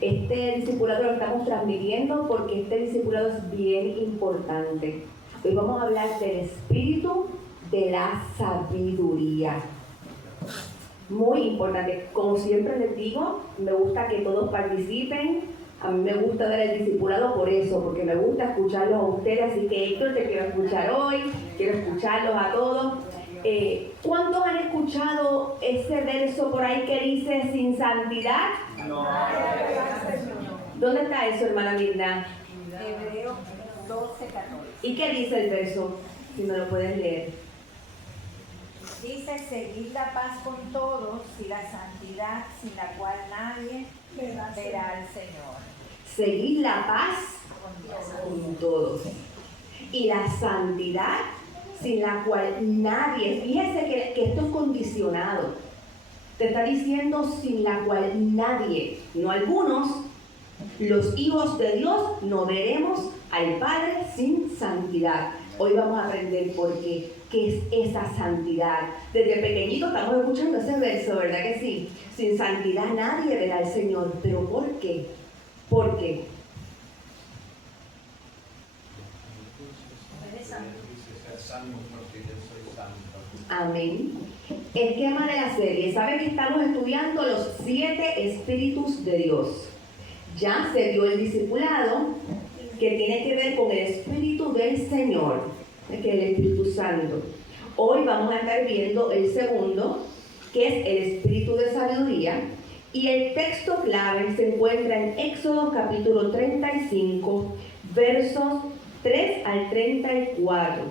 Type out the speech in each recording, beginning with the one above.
Este discipulado lo estamos transmitiendo porque este discipulado es bien importante. Hoy vamos a hablar del espíritu de la sabiduría. Muy importante. Como siempre les digo, me gusta que todos participen. A mí me gusta dar el discipulado por eso, porque me gusta escucharlos a ustedes. Así que Héctor, te quiero escuchar hoy, quiero escucharlos a todos. ¿Cuántos han escuchado ese verso por ahí que dice sin santidad? No. ¿Dónde está eso, hermana Mirna? Hebreos 12:14. ¿Y qué dice el verso? Si me lo puedes leer. Dice: seguid la paz con todos y la santidad, sin la cual nadie verá al Señor. Seguid la paz con todos y la santidad, sin la cual nadie, fíjese que esto es condicionado, te está diciendo sin la cual nadie, no algunos, los hijos de Dios no veremos al Padre sin santidad. Hoy vamos a aprender por qué es esa santidad. Desde pequeñito estamos escuchando ese verso, ¿verdad que sí? Sin santidad nadie verá al Señor. ¿Pero por qué? ¿Por qué? Amén. El tema de la serie, ¿saben que estamos estudiando los 7 espíritus de Dios? Ya se dio el discipulado que tiene que ver con el Espíritu del Señor, que es el Espíritu Santo. Hoy vamos a estar viendo el segundo, que es el Espíritu de Sabiduría, y el texto clave se encuentra en Éxodo capítulo 35, versos 3 al 34.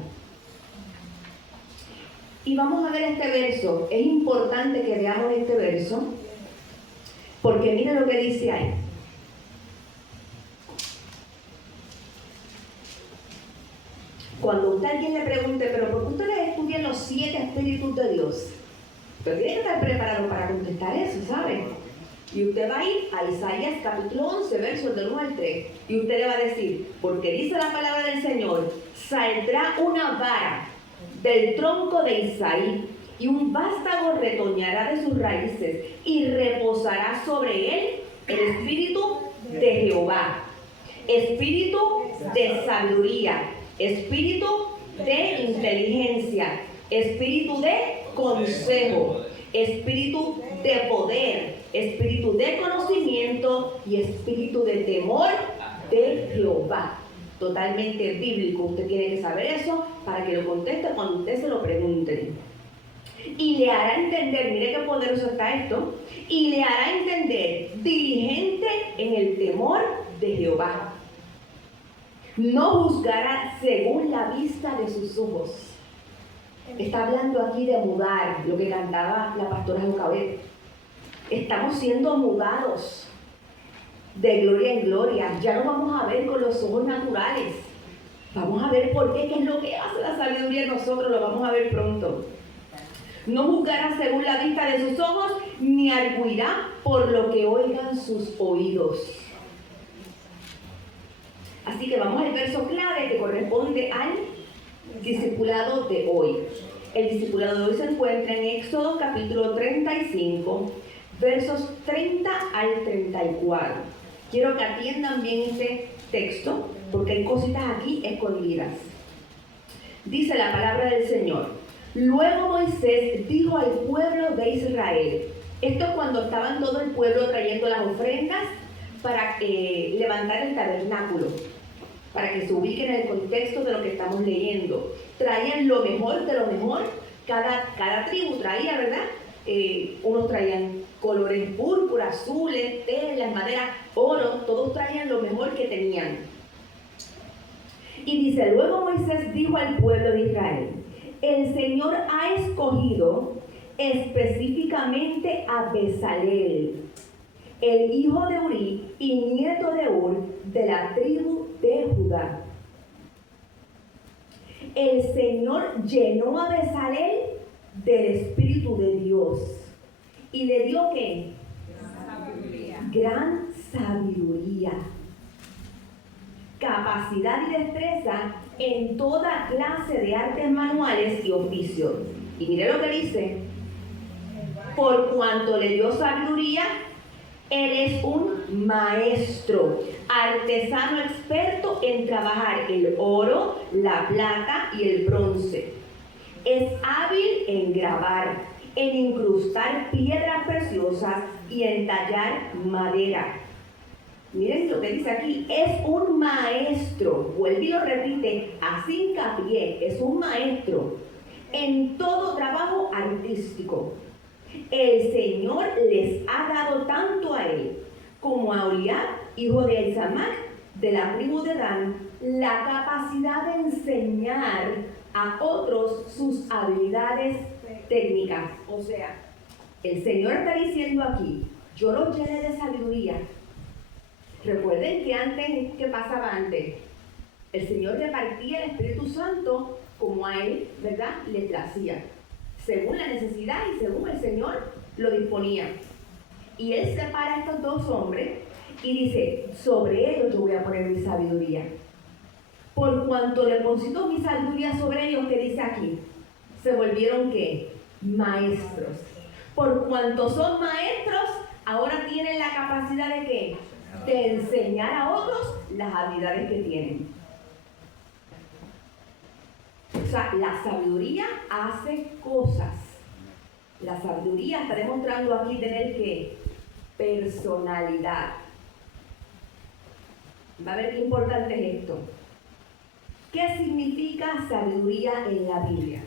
Y vamos a ver este verso. Es importante que veamos este verso, porque mira lo que dice ahí. Cuando usted a alguien le pregunte, pero ¿por qué ustedes estudian los 7 espíritus de Dios? Usted tiene que estar preparado para contestar eso, ¿saben? Y usted va a ir a Isaías capítulo 11, versos del 1 al 3. Y usted le va a decir, porque dice la palabra del Señor, saldrá una vara del tronco de Isaí, y un vástago retoñará de sus raíces, y reposará sobre él el espíritu de Jehová, espíritu de sabiduría, espíritu de inteligencia, espíritu de consejo, espíritu de poder, espíritu de conocimiento y espíritu de temor de Jehová. Totalmente bíblico, usted tiene que saber eso para que lo conteste cuando usted se lo pregunte. Y le hará entender, mire qué poderoso está esto, y le hará entender diligente en el temor de Jehová. No juzgará según la vista de sus ojos. Está hablando aquí de mudar, lo que cantaba la pastora Jocabet. Estamos siendo mudados de gloria en gloria. Ya no vamos a ver con los ojos naturales. Vamos a ver por qué es lo que hace la sabiduría en nosotros, lo vamos a ver pronto. No juzgará según la vista de sus ojos, ni arguirá por lo que oigan sus oídos. Así que vamos al verso clave que corresponde al discipulado de hoy. El discipulado de hoy se encuentra en Éxodo capítulo 35, versos 30 al 34. Quiero que atiendan bien este texto, porque hay cositas aquí escondidas. Dice la palabra del Señor: luego Moisés dijo al pueblo de Israel, esto es cuando estaban todo el pueblo trayendo las ofrendas para levantar el tabernáculo, para que se ubiquen en el contexto de lo que estamos leyendo. Traían lo mejor de lo mejor, cada tribu traía, ¿verdad? Unos traían colores púrpura, azules, telas, madera, oro, todos traían lo mejor que tenían. Y dice, luego Moisés dijo al pueblo de Israel, el Señor ha escogido específicamente a Bezaleel, el hijo de Uri y nieto de Ur, de la tribu de Judá. El Señor llenó a Bezaleel del Espíritu de Dios y le dio ¿qué? Gran sabiduría, capacidad y destreza en toda clase de artes manuales y oficios. Y mire lo que dice: por cuanto le dio sabiduría, él es un maestro, artesano experto en trabajar el oro, la plata y el bronce. Es hábil en grabar, en incrustar piedras preciosas y en tallar madera. Miren lo que dice aquí, es un maestro, vuelve y lo repite, así hincapié, es un maestro en todo trabajo artístico. El Señor les ha dado tanto a él como a Oliab, hijo de Ahisamac, de la tribu de Dan, la capacidad de enseñar a otros sus habilidades técnicas. O sea, el Señor está diciendo aquí, yo los llené de sabiduría. Recuerden que antes, ¿qué pasaba antes? El Señor repartía el Espíritu Santo como a él, ¿verdad?, le placía, según la necesidad y según el Señor lo disponía. Y él separa a estos dos hombres y dice, sobre ellos yo voy a poner mi sabiduría. Por cuanto deposito mi sabiduría sobre ellos, ¿qué dice aquí? Se volvieron, ¿qué? Maestros. Por cuanto son maestros, ahora tienen la capacidad de ¿qué? De enseñar a otros las habilidades que tienen. O sea, la sabiduría hace cosas. La sabiduría está demostrando aquí tener ¿qué? Personalidad. Va a ver qué importante es esto. ¿Qué significa sabiduría en la Biblia?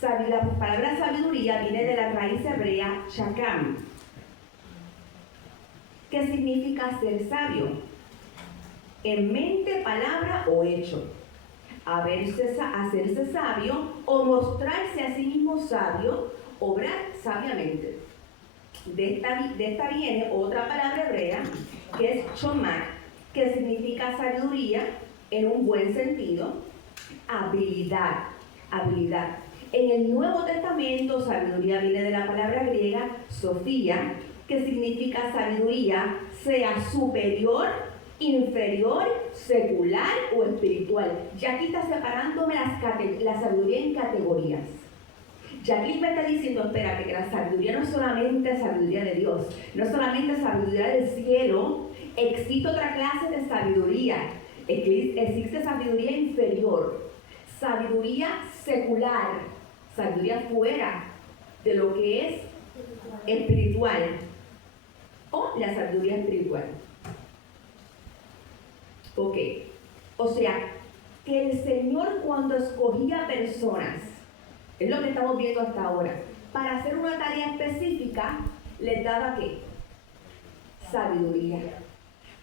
La palabra sabiduría viene de la raíz hebrea shakam. ¿Qué significa ser sabio? En mente, palabra o hecho. Hacerse sabio o mostrarse a sí mismo sabio, obrar sabiamente. De esta viene otra palabra hebrea que es shomak, que significa sabiduría en un buen sentido, habilidad. En el Nuevo Testamento, sabiduría viene de la palabra griega sofía, que significa sabiduría, sea superior, inferior, secular o espiritual. Ya aquí está separándome la sabiduría en categorías. Ya aquí me está diciendo, espérate, que la sabiduría no es solamente sabiduría de Dios, no es solamente sabiduría del cielo, existe otra clase de sabiduría. Existe sabiduría inferior, sabiduría secular, sabiduría fuera de lo que es espiritual, o la sabiduría espiritual. Ok, o sea, que el Señor cuando escogía personas, es lo que estamos viendo hasta ahora, para hacer una tarea específica, les daba ¿qué? Sabiduría.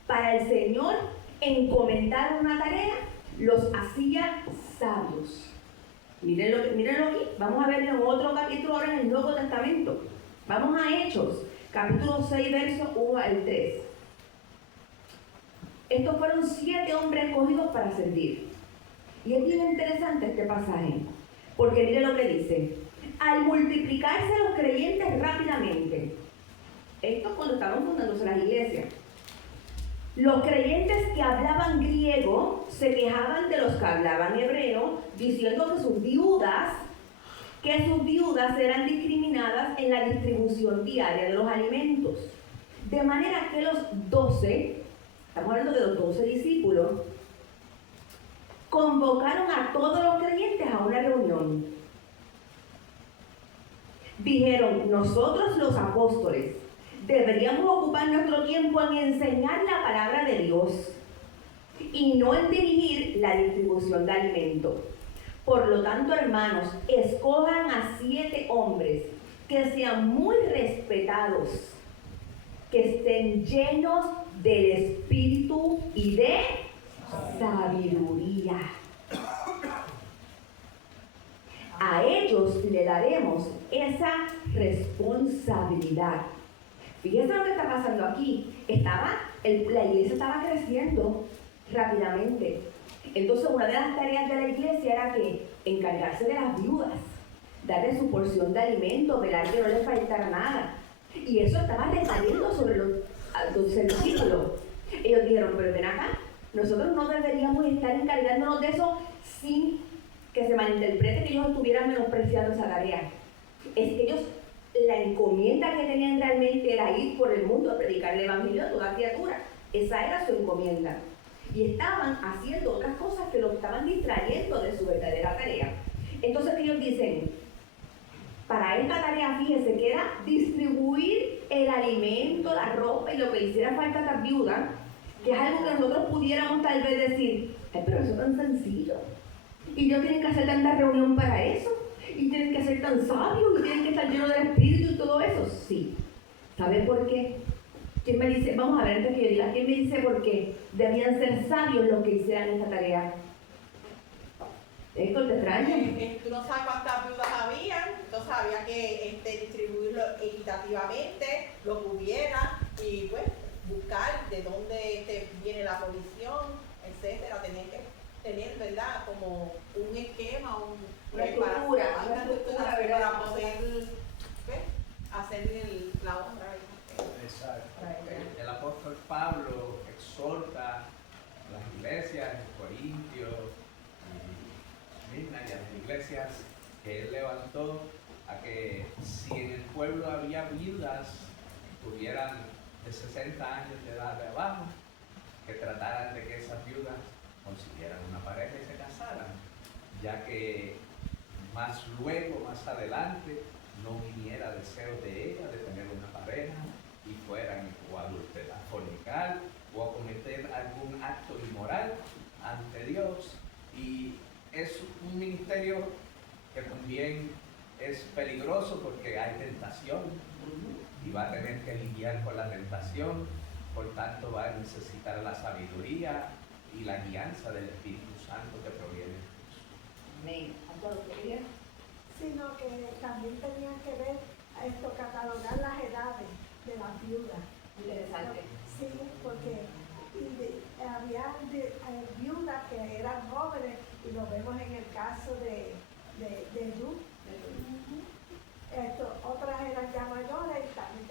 Para el Señor encomendar una tarea, los hacía sabios. Mírenlo aquí, vamos a verlo en otro capítulo ahora en el Nuevo Testamento. Vamos a Hechos, capítulo 6, versos 1 al 3. Estos fueron 7 hombres escogidos para servir. Y es bien interesante este pasaje, porque mire lo que dice. Al multiplicarse los creyentes rápidamente, esto cuando estaban fundándose las iglesias, los creyentes que hablaban griego se quejaban de los que hablaban hebreo, diciendo que sus viudas eran discriminadas en la distribución diaria de los alimentos. De manera que los 12, estamos hablando de los 12 discípulos, convocaron a todos los creyentes a una reunión. Dijeron, nosotros los apóstoles deberíamos ocupar nuestro tiempo en enseñar la palabra de Dios y no en dirigir la distribución de alimentos. Por lo tanto, hermanos, escojan a 7 hombres que sean muy respetados, que estén llenos del Espíritu y de sabiduría. A ellos le daremos esa responsabilidad. Fíjense lo que está pasando aquí. La iglesia estaba creciendo rápidamente. Entonces, una de las tareas de la iglesia era que encargarse de las viudas, darle su porción de alimento, velar que no les faltara nada. Y eso estaba recayendo sobre los discípulos. Ellos dijeron, pero ven acá, nosotros no deberíamos estar encargándonos de eso sin que se malinterprete que ellos estuvieran menospreciando esa tarea. Es que ellos la encomienda que tenían realmente era ir por el mundo a predicar el evangelio a toda criatura. Esa era su encomienda. Y estaban haciendo otras cosas que los estaban distrayendo de su verdadera tarea. Entonces ellos dicen, para esta tarea, fíjense, que era distribuir el alimento, la ropa y lo que le hiciera falta a las viudas, que es algo que nosotros pudiéramos tal vez decir, pero eso es tan sencillo. Y ellos tienen que hacer tanta reunión para eso. Y tienen que ser tan sabios, y tienen que estar llenos del Espíritu y todo eso. Sí. ¿Sabe por qué? ¿Quién me dice? Vamos a ver antes que yo diga. ¿Quién me dice por qué debían ser sabios los que hicieran esta tarea? ¿Esto te extraña? Tú no sabes cuántas viudas habían, entonces había que distribuirlo equitativamente, lo que hubiera, y pues buscar de dónde viene la provisión, etcétera. Tenían que tener, ¿verdad?, como un esquema, una estructura, ¿verdad?, para poder, ¿ves?, hacer la obra. Exacto. El apóstol Pablo exhorta a las iglesias en Corintios y a las iglesias que él levantó a que si en el pueblo había viudas que tuvieran de 60 años de edad de abajo, que trataran de que esas viudas consiguieran una pareja y se casaran, ya que más luego, más adelante, no viniera deseo de ella de tener una pareja y fueran o a adulterar, fornicar o a cometer algún acto inmoral ante Dios. Y es un ministerio que también es peligroso porque hay tentación y va a tener que lidiar con la tentación, por tanto va a necesitar la sabiduría y la guianza del Espíritu Santo que proviene de Dios. Amén. ¿Algo que quería? Sino que también tenían que ver catalogar las edades de las viudas. Interesante. Sí, porque había viudas que eran jóvenes y lo vemos en el caso de Ruth. Otras eran ya mayores y también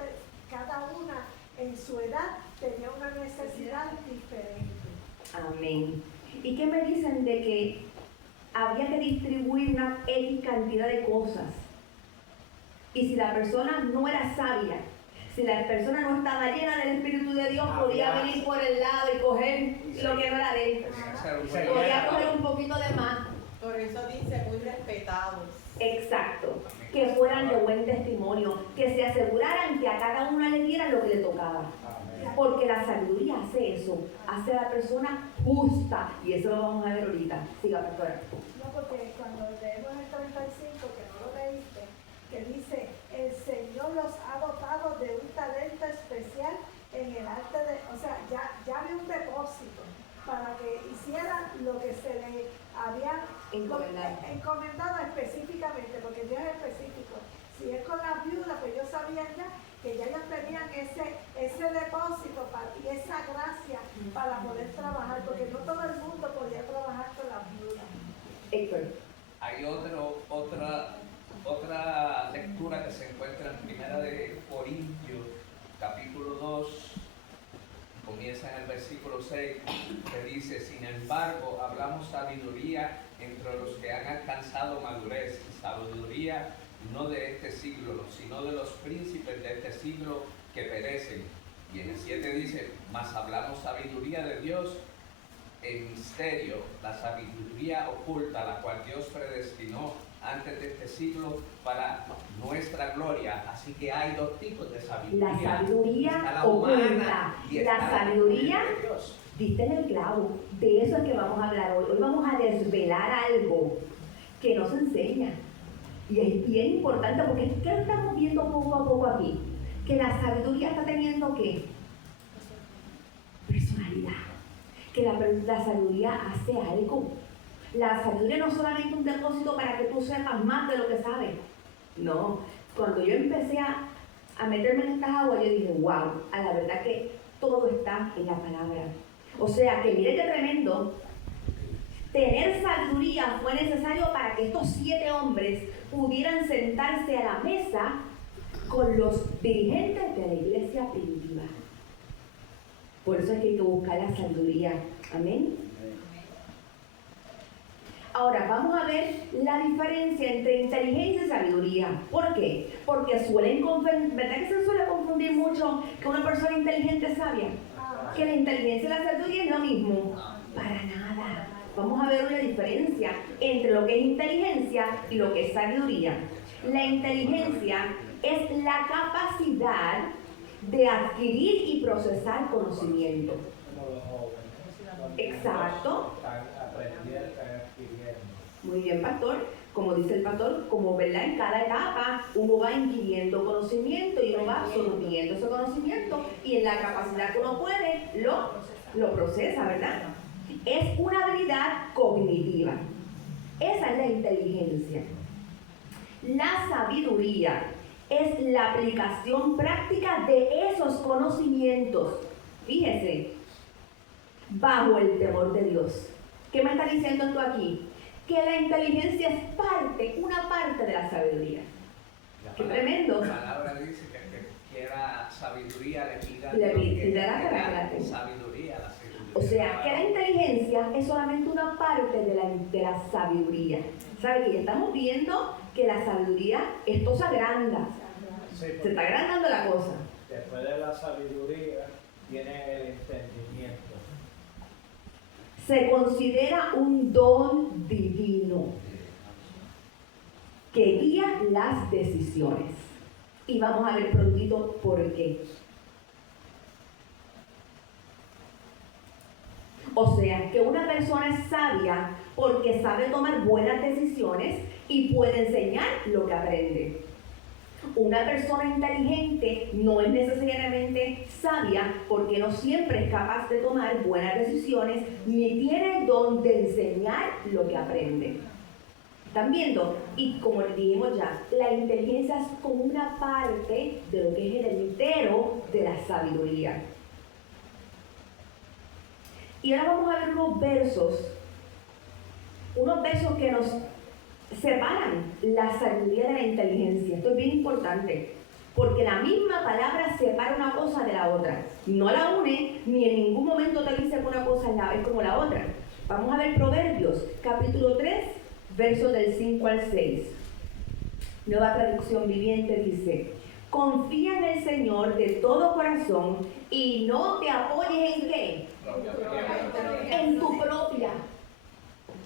cada una en su edad tenía una necesidad diferente. Amén. ¿Y qué me dicen de que había que distribuir una X cantidad de cosas? Y si la persona no era sabia, si la persona no estaba llena del Espíritu de Dios, podía venir por el lado y coger lo que no era de él. Podía coger un poquito de más. Por eso dice muy respetados. Exacto. Que fueran de buen testimonio, que se aseguraran que a cada una le dieran lo que le tocaba. Porque la sabiduría hace eso, hace a la persona justa. Y eso lo vamos a ver ahorita. Siga, pastora. No, porque cuando leemos el 35, que no lo leíste, que dice, el Señor los ha dotado de un talento especial en el arte de, o sea, ya había un depósito para que hicieran lo que se le había encomendado específicamente, porque Dios es específico. Si es con las viudas, pues ellos sabían ya que ya ellos tenían ese depósito y esa gracia para poder trabajar, porque no todo el mundo podía trabajar con las viudas. Héctor. Hay otra lectura que se encuentra en Primera de Corintios, capítulo 2, comienza en el versículo 6, que dice: sin embargo, hablamos sabiduría entre los que han alcanzado madurez, sabiduría no de este siglo, sino de los príncipes de este siglo que perecen. Y en el 7 dice: mas hablamos sabiduría de Dios en misterio, la sabiduría oculta, la cual Dios predestinó antes de este siglo para nuestra gloria. Así que hay dos tipos de sabiduría. La sabiduría está la oculta, humana y está la sabiduría de Dios. Diste en el clavo. De eso es que vamos a hablar hoy. Hoy vamos a desvelar algo que no se enseña. Y es bien importante porque ¿qué estamos viendo poco a poco aquí? Que la sabiduría está teniendo ¿qué? Personalidad. Que la sabiduría hace algo. La sabiduría no es solamente un depósito para que tú sepas más de lo que sabes. No. Cuando yo empecé a meterme en estas aguas, yo dije, wow, a la verdad que todo está en la palabra. O sea que mire qué tremendo. Tener sabiduría fue necesario para que estos 7 hombres pudieran sentarse a la mesa con los dirigentes de la iglesia primitiva. Por eso es que hay que buscar la sabiduría. Amén. Ahora, vamos a ver la diferencia entre inteligencia y sabiduría. ¿Por qué? Porque suelen confundir, ¿verdad que se suele confundir mucho que una persona inteligente es sabia? Que la inteligencia y la sabiduría es lo mismo. Para nada. Vamos a ver una diferencia entre lo que es inteligencia y lo que es sabiduría. La inteligencia es la capacidad de adquirir y procesar conocimiento. Como los jóvenes. Exacto. Están aprendiendo, están adquiriendo. Muy bien, pastor. Como dice el pastor, como verdad, en cada etapa uno va adquiriendo conocimiento y uno va absorbiendo ese conocimiento y en la capacidad que uno puede lo procesa, ¿verdad? Es una habilidad cognitiva. Esa es la inteligencia. La sabiduría es la aplicación práctica de esos conocimientos. Fíjese, bajo el temor de Dios. ¿Qué me está diciendo esto aquí? Que la inteligencia es una parte de la sabiduría. ¡Qué tremendo! La palabra dice que era sabiduría, le pida carácter. Sabiduría, la sabiduría. O sea, que la inteligencia es solamente una parte de la sabiduría. ¿Sabe? Que estamos viendo que la sabiduría, esto se agranda. Sí, Se porque está agrandando la cosa. después de la sabiduría viene el entendimiento. Se considera un don divino que guía las decisiones. Y vamos a ver prontito por qué. O sea, que una persona es sabia porque sabe tomar buenas decisiones y puede enseñar lo que aprende. Una persona inteligente no es necesariamente sabia porque no siempre es capaz de tomar buenas decisiones ni tiene el don de enseñar lo que aprende. ¿Están viendo? Y como les dijimos ya, la inteligencia es como una parte de lo que es el entero de la sabiduría. Y ahora vamos a ver unos versos que nos separan la sabiduría de la inteligencia. Esto es bien importante, porque la misma palabra separa una cosa de la otra. No la une, ni en ningún momento te dice que una cosa es como la otra. Vamos a ver Proverbios, capítulo 3, versos del 5 al 6. Nueva Traducción Viviente dice: confía en el Señor de todo corazón y no te apoyes en ¿qué? En tu propia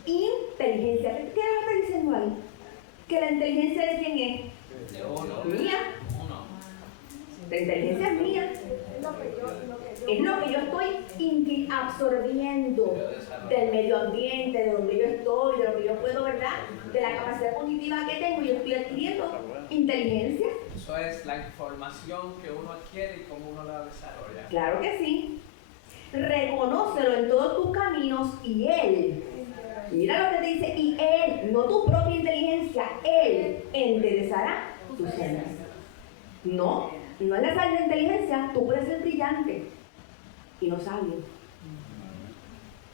inteligencia. ¿Qué está diciendo ahí? Que la inteligencia de quién es? De uno. Mía. La inteligencia es mía. Es lo que yo estoy absorbiendo del medio ambiente, de donde yo estoy, de lo que yo puedo, ¿verdad? De la capacidad cognitiva que tengo, yo estoy adquiriendo inteligencia. Eso es la información que uno adquiere y cómo uno la desarrolla. Claro que sí. Reconócelo en todos tus caminos y Él, mira lo que te dice, y Él, no tu propia inteligencia, Él enderezará tus sendas. No es la falta de inteligencia, tú puedes ser brillante y no sabio.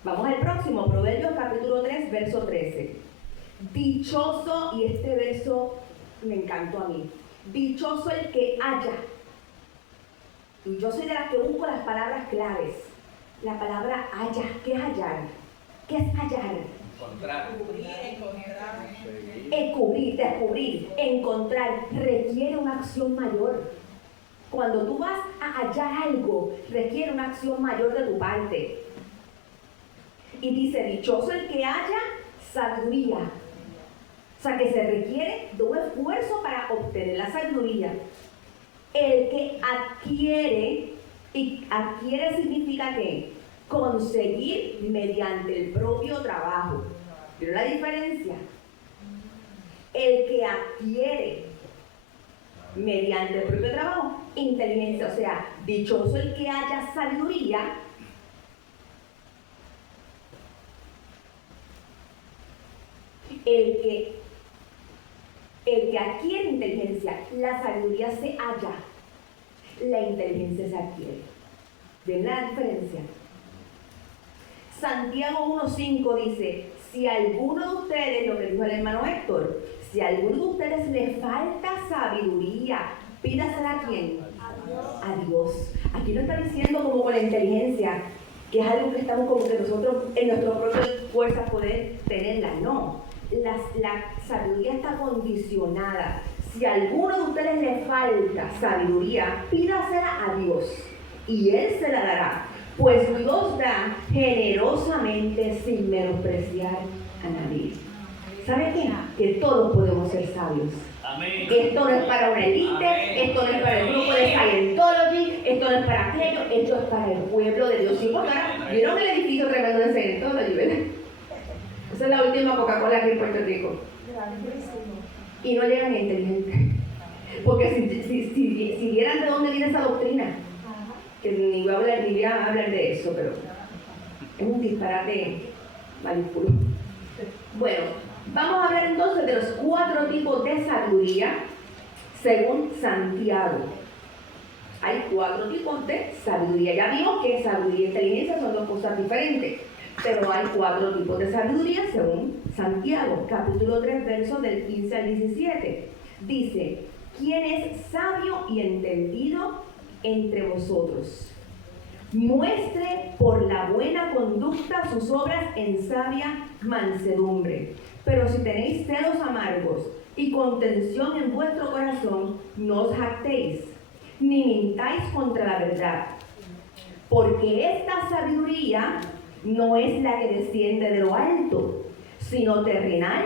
Vamos al próximo, Proverbios capítulo 3, verso 13. Dichoso, y este verso me encantó a mí, dichoso el que halla. Y yo soy de las que busco las palabras claves. La palabra halla, ¿qué es hallar? ¿Qué es hallar? Encontrar. Descubrir, encontrar, requiere una acción mayor. Cuando tú vas a hallar algo, requiere una acción mayor de tu parte. Y dice, dichoso el que haya sabiduría. O sea, que se requiere de un esfuerzo para obtener la sabiduría. El que adquiere, y adquiere significa que conseguir mediante el propio trabajo. ¿Vieron la diferencia? El que adquiere mediante el propio trabajo, inteligencia, o sea, dichoso el que haya sabiduría. El que adquiere inteligencia, la sabiduría se halla, la inteligencia se adquiere. ¿Ven la diferencia? Santiago 1.5 dice, si a alguno de ustedes, lo que dijo el hermano Héctor, si a alguno de ustedes le falta sabiduría, pídasela a quién. A Dios. Aquí no está diciendo como con la inteligencia, que es algo que estamos como que nosotros en nuestro propio fuerza poder tenerla. No, la sabiduría está condicionada. Si a alguno de ustedes le falta sabiduría, pídasela a Dios y Él se la dará. Pues Dios da generosamente sin menospreciar a nadie. ¿Sabe qué? Que todos podemos ser sabios. Amén. Esto no es para una élite, esto no es para el grupo de Scientology, esto no es para aquello, esto es para el pueblo de Dios. Sí, porque ahora vieron el edificio tremendo de Scientology, ¿verdad? Esa es la última Coca-Cola aquí en Puerto Rico. Grandísimo. Y no llegan a inteligentes. Porque si vieran de dónde viene esa doctrina, Ajá. que ni voy a hablar de eso, pero es un disparate malículo. Bueno, vamos a hablar entonces de los 4 tipos de sabiduría según Santiago. Hay 4 tipos de sabiduría. Ya vimos que sabiduría e inteligencia son 2 cosas diferentes, pero hay 4 tipos de sabiduría según Santiago, capítulo 3, versos del 15 al 17. Dice: ¿quién es sabio y entendido entre vosotros? Muestre por la buena conducta sus obras en sabia mansedumbre. Pero si tenéis celos amargos y contención en vuestro corazón, no os jactéis, ni mintáis contra la verdad. Porque esta sabiduría no es la que desciende de lo alto, sino terrenal,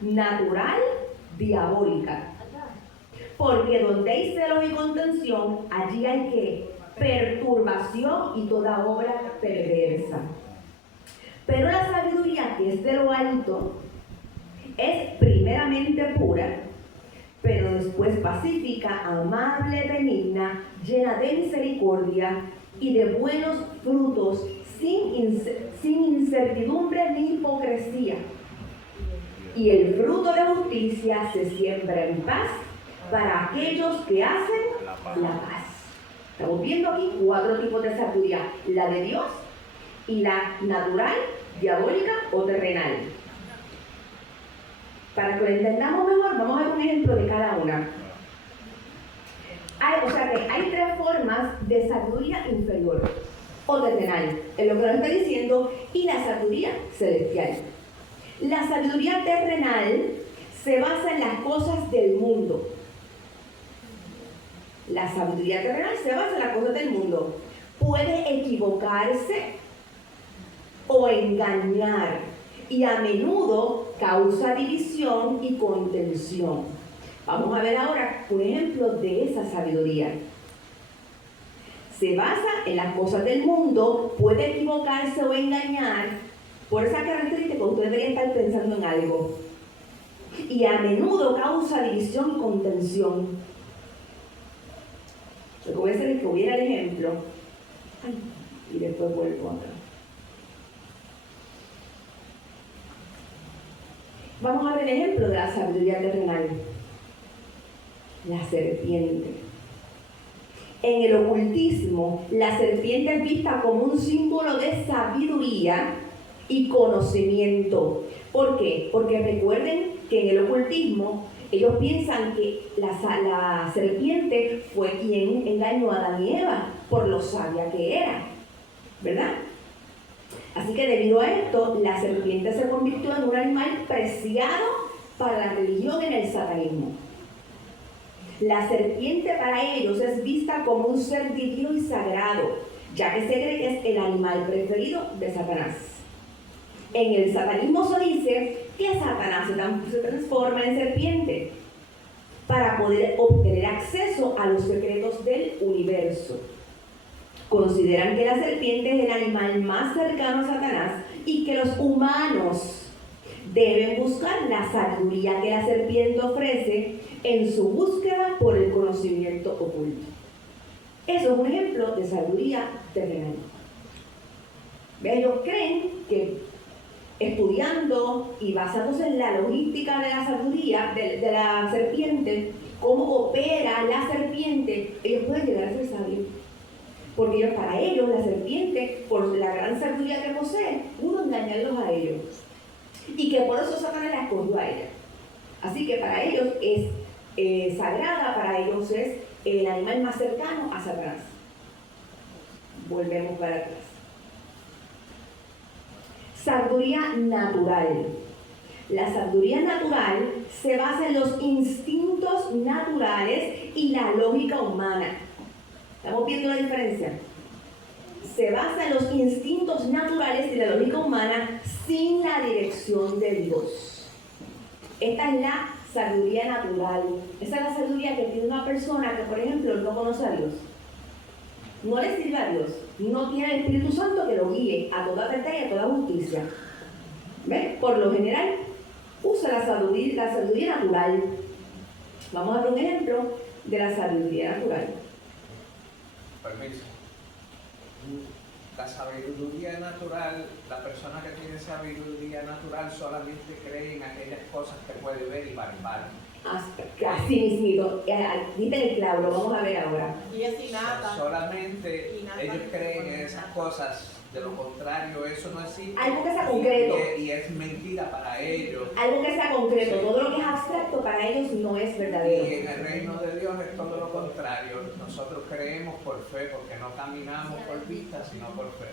natural, diabólica. Porque donde hay celos y contención, allí hay que perturbación y toda obra perversa. Pero la sabiduría que es de lo alto es primeramente pura, pero después pacífica, amable, benigna, llena de misericordia y de buenos frutos, sin incertidumbre ni hipocresía. Y el fruto de justicia se siembra en paz para aquellos que hacen la paz. Estamos viendo aquí 4 tipos de sabiduría: la de Dios y la natural, diabólica o terrenal. Para que lo entendamos mejor, vamos a ver un ejemplo de cada una. Hay 3 formas de sabiduría inferior o terrenal, es lo que nos está diciendo, y la sabiduría celestial. La sabiduría terrenal se basa en las cosas del mundo. La sabiduría terrenal se basa en las cosas del mundo. Puede equivocarse o engañar, y a menudo causa división y contención. Vamos a ver ahora un ejemplo de esa sabiduría. Se basa en las cosas del mundo, puede equivocarse o engañar. Por esa característica usted debería estar pensando en algo. Y a menudo causa división y contención. Lo que voy a hacer es que hubiera el ejemplo. Y después vuelvo acá. Vamos a ver el ejemplo de la sabiduría terrenal. La serpiente. En el ocultismo, la serpiente es vista como un símbolo de sabiduría y conocimiento. ¿Por qué? Porque recuerden que en el ocultismo ellos piensan que la serpiente fue quien engañó a Adán y Eva por lo sabia que era, ¿verdad? Así que debido a esto, la serpiente se convirtió en un animal preciado para la religión en el satanismo. La serpiente para ellos es vista como un ser divino y sagrado, ya que se cree que es el animal preferido de Satanás. En el satanismo se dice que Satanás se transforma en serpiente para poder obtener acceso a los secretos del universo. Consideran que la serpiente es el animal más cercano a Satanás y que los humanos deben buscar la sabiduría que la serpiente ofrece en su búsqueda por el conocimiento oculto. Eso es un ejemplo de sabiduría terrenal. Ellos creen que estudiando y basándose en la logística de la sabiduría, de la serpiente, cómo opera la serpiente, ellos pueden llegar a ser sabios. Porque para ellos la serpiente, por la gran sabiduría que posee, pudo engañarlos a ellos. Y que por eso Satanás la escogió a ella. Así que para ellos es sagrada, para ellos es el animal más cercano a Satanás. Volvemos para atrás. Sabiduría natural. La sabiduría natural se basa en los instintos naturales y la lógica humana. ¿Estamos viendo la diferencia? Se basa en los instintos naturales y la lógica humana sin la dirección de Dios. Esta es la sabiduría natural. Esa es la sabiduría que tiene una persona que, por ejemplo, no conoce a Dios. No le sirve a Dios. No tiene el Espíritu Santo que lo guíe a toda verdad y a toda justicia. ¿Ves? Por lo general, usa la sabiduría natural. Vamos a ver un ejemplo de la sabiduría natural. Permiso. La sabiduría natural, la persona que tiene sabiduría natural solamente cree en aquellas cosas que puede ver y palpar. Así mismito, dite el clavo, lo vamos a ver ahora. Y es innata. Solamente Innata. ellos creen en esas cosas, de lo contrario, eso no existe. Algo que sea concreto. Y es mentira para ellos. Algo que sea concreto, todo lo que es abstracto para ellos no es verdadero. Y en el reino de Dios es todo lo contrario. Nosotros creemos por fe, porque no caminamos por vista, sino por fe.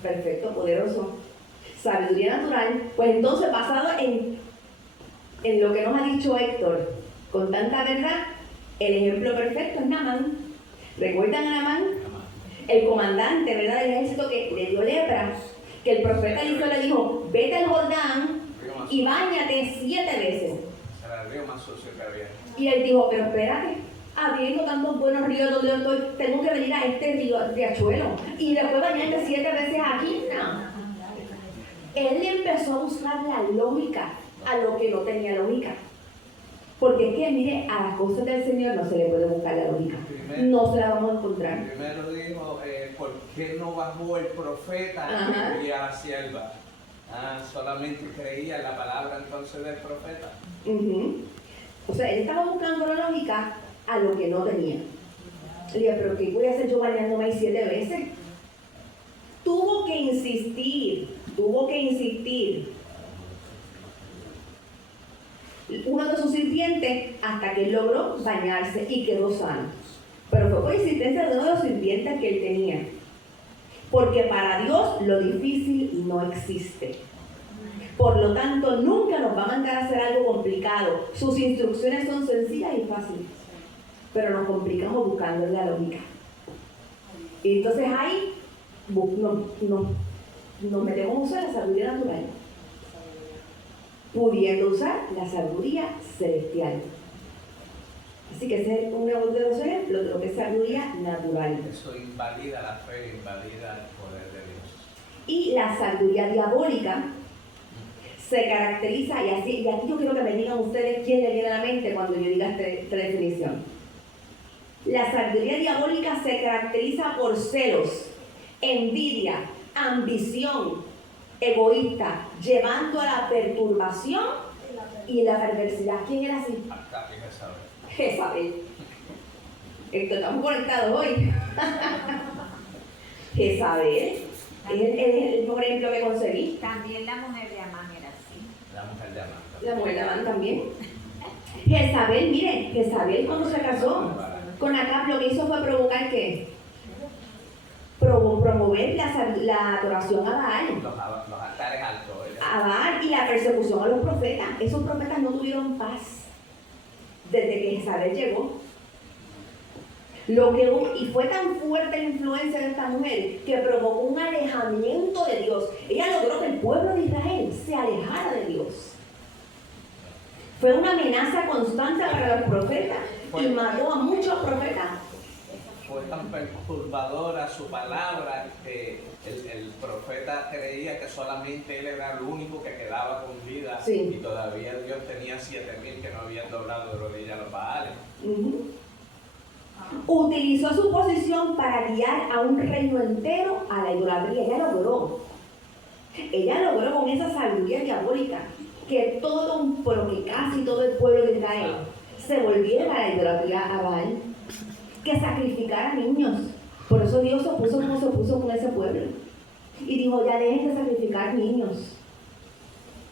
Perfecto, poderoso. Sabiduría natural, pues entonces basado en lo que nos ha dicho Héctor, con tanta verdad, el ejemplo perfecto es Naamán. ¿Recuerdan a Naamán? El comandante, ¿verdad?, del ejército que le dio lepra, que el profeta Eliseo le dijo, vete al Jordán y báñate 7 veces. Será el río más sucio que había. Y él dijo, pero espérate, habiendo tantos buenos ríos donde yo estoy, tengo que venir a este riachuelo y después bañarte 7 veces aquí. No. Él empezó a buscar la lógica a lo que no tenía lógica. Porque es que, mire, a las cosas del Señor no se le puede buscar la lógica. No se la vamos a encontrar. Primero dijo, ¿por qué no bajó el profeta y a la sierva? Solamente creía en la palabra entonces del profeta. O sea, él estaba buscando la lógica a lo que no tenía. Le dije, pero ¿qué voy a hacer yo bañándome 7 veces? Tuvo que insistir. Uno de sus sirvientes hasta que él logró bañarse y quedó sano. Pero fue por insistencia de uno de los sirvientes que él tenía. Porque para Dios lo difícil no existe. Por lo tanto, nunca nos va a mandar a hacer algo complicado. Sus instrucciones son sencillas y fáciles. Pero nos complicamos buscando la lógica. Y entonces ahí nos metemos a usar la sabiduría natural, pudiendo usar la sabiduría celestial. Así que ese es uno de los ejemplos de lo que es sabiduría natural. Eso invalida la fe, invalida el poder de Dios. Y la sabiduría diabólica se caracteriza, y aquí yo quiero que me digan ustedes quién le viene a la mente cuando yo diga esta definición. La sabiduría diabólica se caracteriza por celos, envidia, ambición, egoísta, llevando a la perturbación y la perversidad. ¿Quién era así? Acá, Jezabel. Jezabel. Estamos conectados hoy. Jezabel es el mejor ejemplo que conseguí. También la mujer de Amán era así. La mujer de Amán. La mujer de Amán también. Jezabel, miren, Jezabel cuando se casó con Acab, lo que hizo fue provocar ¿qué? Promover la adoración a Baal. Los altares altos. A Baal y la persecución a los profetas. Esos profetas no tuvieron paz desde que Jezabel llegó. Y fue tan fuerte la influencia de esta mujer que provocó un alejamiento de Dios. Ella logró que el pueblo de Israel se alejara de Dios. Fue una amenaza constante para los profetas y mató a muchos profetas. Fue tan perturbadora su palabra que el profeta creía que solamente él era el único que quedaba con vida. Sí. Y todavía Dios tenía 7,000 que no habían doblado de rodillas a los Baales. Utilizó su posición para guiar a un reino entero a la idolatría. Ella logró con esa sabiduría diabólica que que casi todo el pueblo de Israel se volviera a la idolatría a Baal, que sacrificara niños. Por eso Dios se opuso como se opuso con ese pueblo y dijo, ya dejen de sacrificar niños,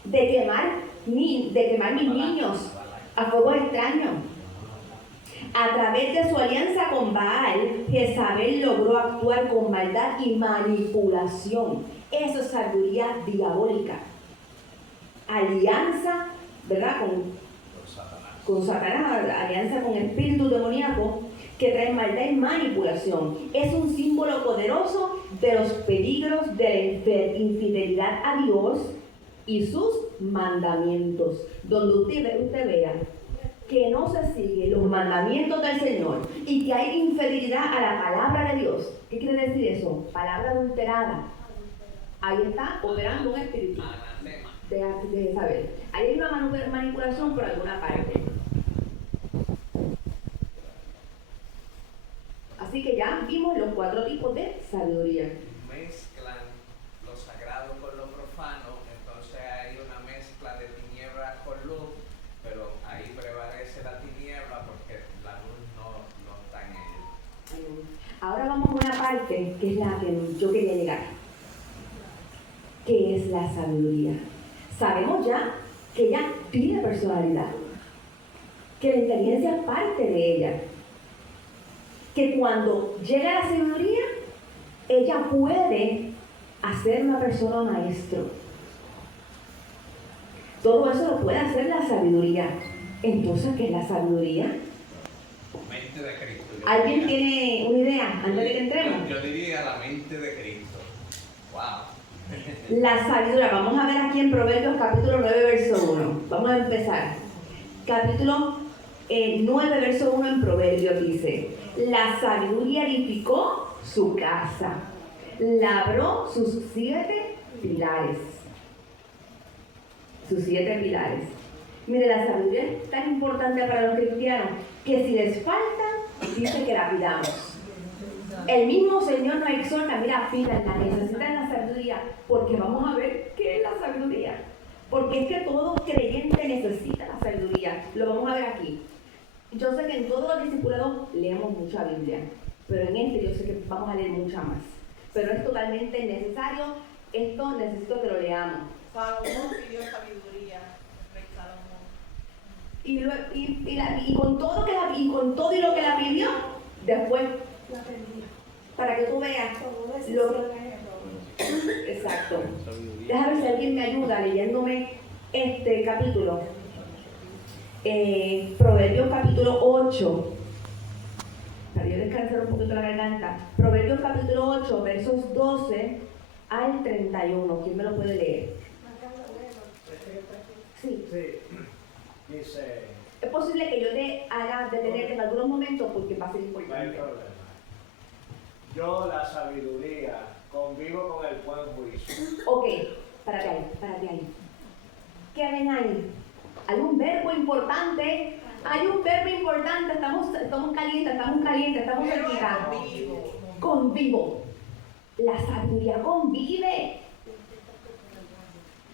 de quemar mis niños a fuego extraño. A través de su alianza con Baal, Jezabel logró actuar con maldad y manipulación. Eso es sabiduría diabólica. Alianza, ¿verdad? Con Satanás, alianza con espíritus demoníacos que traen maldad y manipulación. Es un símbolo poderoso de los peligros de la infidelidad a Dios y sus mandamientos. Donde usted vea que no se siguen los mandamientos del Señor y que hay infidelidad a la palabra de Dios. ¿Qué quiere decir eso? Palabra adulterada. Ahí está operando un espíritu de saber. Ahí hay una manipulación por alguna parte. Así que ya vimos los 4 tipos de sabiduría. Mezclan lo sagrado con lo profano, entonces hay una mezcla de tinieblas con luz, pero ahí prevalece la tiniebla porque la luz no está en ella. Ahora vamos a una parte que es la que yo quería llegar. ¿Qué es la sabiduría? Sabemos ya que ella tiene personalidad, que la inteligencia es parte de ella, que cuando llega la sabiduría, ella puede hacer una persona maestro. Todo eso lo puede hacer la sabiduría. Entonces, ¿qué es la sabiduría? Mente de Cristo. ¿Alguien tiene una idea antes de que entremos? Yo diría la mente de Cristo. Wow. La sabiduría, vamos a ver aquí en Proverbios capítulo 9, verso 1. Vamos a empezar. Capítulo 9, verso 1 en Proverbios dice: la sabiduría edificó su casa, labró sus 7 pilares. Sus 7 pilares. Mire, la sabiduría es tan importante para los cristianos que si les falta, dice que la pidamos. El mismo Señor nos exhorta, mira, pídanla, necesitan la sabiduría, porque vamos a ver qué es la sabiduría. Porque es que todo creyente necesita la sabiduría. Lo vamos a ver aquí. Yo sé que en todos los discipulados leemos mucha Biblia, pero en este yo sé que vamos a leer mucha más. Pero es totalmente necesario, esto necesito que lo leamos. Salomón pidió sabiduría, rey Salomón. Y con todo y lo que la pidió, después, La perdí. para que tú veas Tomó lo que... decisiones erróneas. Exacto. Déjame ver si alguien me ayuda leyéndome este capítulo. Proverbios capítulo 8. Para yo descansar un poquito la garganta. Proverbios capítulo 8, versos 12 al 31. ¿Quién me lo puede leer? Sí. Sí. Dice, Es posible que yo te haga detenerte en algunos momentos porque va a ser no hay importante. problema. Yo, la sabiduría, convivo con el buen juicio. Ok, párate ahí. ¿Qué ven ahí? Hay un verbo importante. Estamos calientes, estamos Pero cerquita. vivo. Convivo. La sabiduría convive.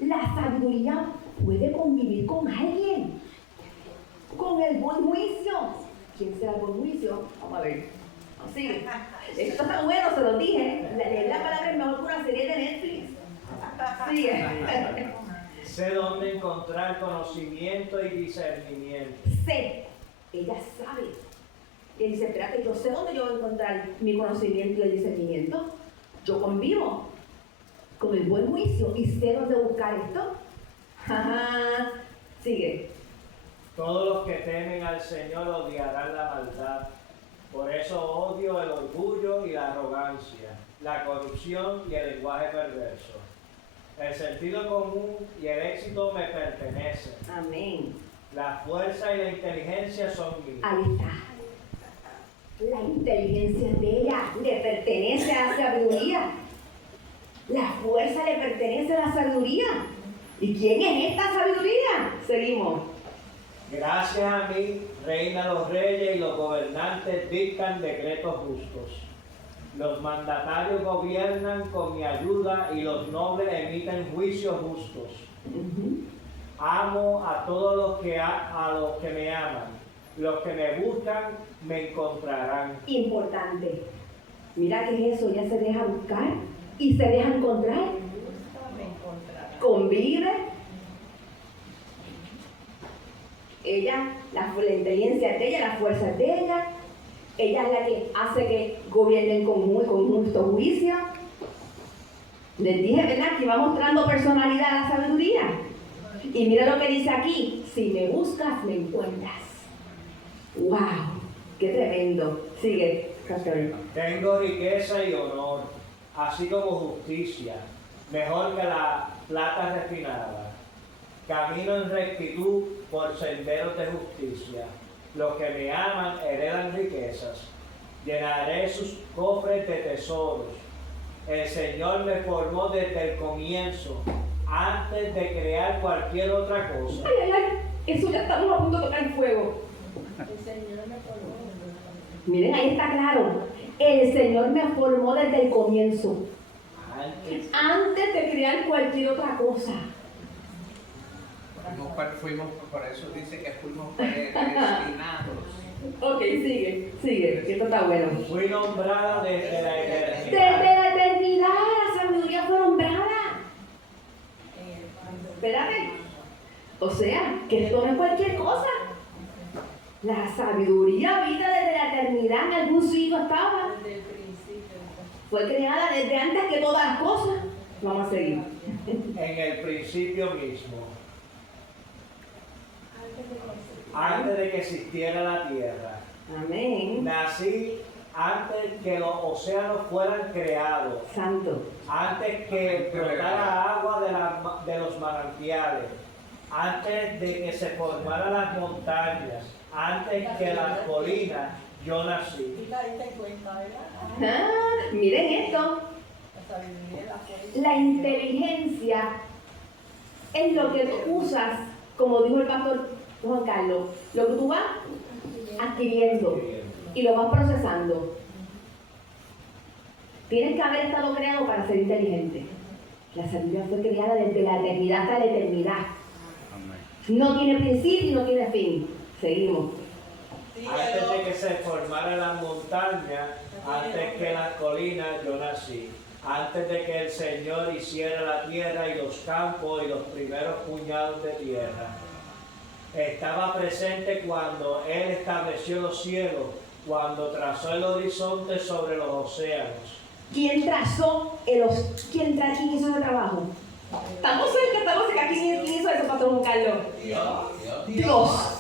La sabiduría puede convivir con alguien. Con el buen juicio. ¿Quién será el buen juicio? Vamos a ver. Sigue. Esto está bueno, se lo dije. Leer la palabra es mejor que una serie de Netflix. Sigue. Sé dónde encontrar conocimiento y discernimiento. Sé. Ella sabe. Y dice, espérate, yo sé dónde yo voy a encontrar mi conocimiento y el discernimiento. Yo convivo con el buen juicio y sé dónde buscar esto. Ajá. Sigue. Todos los que temen al Señor odiarán la maldad. Por eso odio el orgullo y la arrogancia, la corrupción y el lenguaje perverso. El sentido común y el éxito me pertenecen. Amén. La fuerza y la inteligencia son mías. Ahí está. La inteligencia de ella le pertenece a la sabiduría. La fuerza le pertenece a la sabiduría. ¿Y quién es esta sabiduría? Seguimos. Gracias a mí, reinan los reyes y los gobernantes dictan decretos justos. Los mandatarios gobiernan con mi ayuda y los nobles emiten juicios justos. Amo a todos los que me aman. Los que me buscan me encontrarán. Importante. Mira que es eso, ella se deja buscar y se deja encontrar. Convive. ella, la inteligencia es de ella, la fuerza es de ella. Ella es la que hace que gobiernen con justo juicio. Les dije, ¿verdad?, que va mostrando personalidad a la sabiduría. Y mira lo que dice aquí: si me buscas, me encuentras. ¡Wow! ¡Qué tremendo! Sigue, Pastor. Tengo riqueza y honor, así como justicia, mejor que la plata refinada. Camino en rectitud por senderos de justicia. Los que me aman heredan riquezas. Llenaré sus cofres de tesoros. El Señor me formó desde el comienzo, antes de crear cualquier otra cosa. ¡Ay, ay, ay! Eso ya estamos a punto de tocar fuego. El Señor me formó. Miren, ahí está claro. El Señor me formó desde el comienzo, antes de crear cualquier otra cosa. Por eso dice que fuimos predestinados. Ok, sigue, que esto está bueno. Fui nombrada desde la eternidad. Desde la eternidad la sabiduría fue nombrada. Espérate. O sea, que esto no es cualquier cosa. La sabiduría vista desde la eternidad en algún sitio estaba. Desde el principio. Fue creada desde antes que todas las cosas. Vamos a seguir. En el principio mismo, Antes de que antes de que existiera la tierra. Amén. Nací antes que los océanos fueran creados, Santo. antes que brotara agua de los manantiales, antes de que se formaran las montañas, antes que las colinas, yo nací. Y te diste cuenta, ¿verdad? Ah, miren esto. La sabiduría y la fuerza. La inteligencia es lo que tú usas, como dijo el pastor Juan Carlos, lo que tú vas adquiriendo y lo vas procesando. Tienes que haber estado creado para ser inteligente. La sabiduría fue creada desde la eternidad hasta la eternidad. No tiene principio y no tiene fin. Seguimos. Antes de que se formaran las montañas, antes que las colinas, yo nací. Antes de que el Señor hiciera la tierra y los campos y los primeros puñados de tierra. Estaba presente cuando Él estableció los cielos, cuando trazó el horizonte sobre los océanos. ¿Quién quién hizo ese trabajo? Estamos cerca. ¿Quién hizo eso, pastor Juan Carlos? Dios.